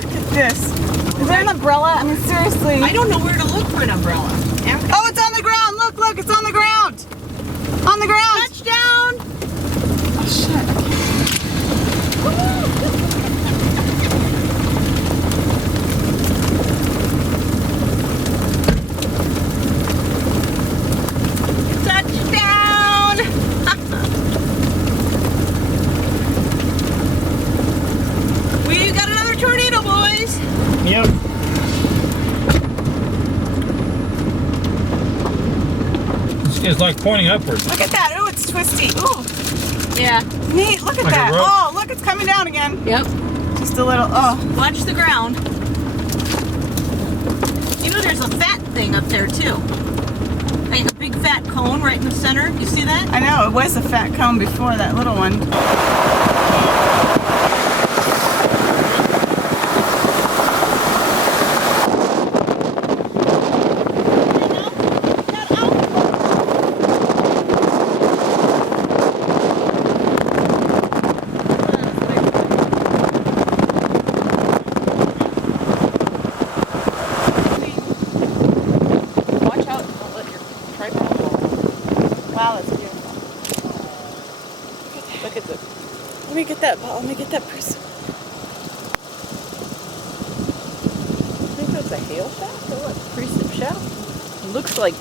look at this. Is there an umbrella? I mean, seriously. I don't know where to look for an umbrella. Oh, it's on the ground. Look, it's on the ground. On the ground. Touchdown! Oh, shit. Touchdown! We got another tornado, boys. Yep. It's like pointing upwards. Look at that. Oh, it's twisty. Ooh. Yeah. Neat. Look at Like a that. rope. Oh, look, it's coming down again. Yep. Just a little. Oh. Watch the ground. You know there's a fat thing up there too. Like a big fat cone right in the center. You see that? I know. It was a fat cone before, that little one. Wow, that's beautiful. Look at this. Let me get that ball. Let me get that person. I think that's a hail shaft or what? Precip shaft? It looks like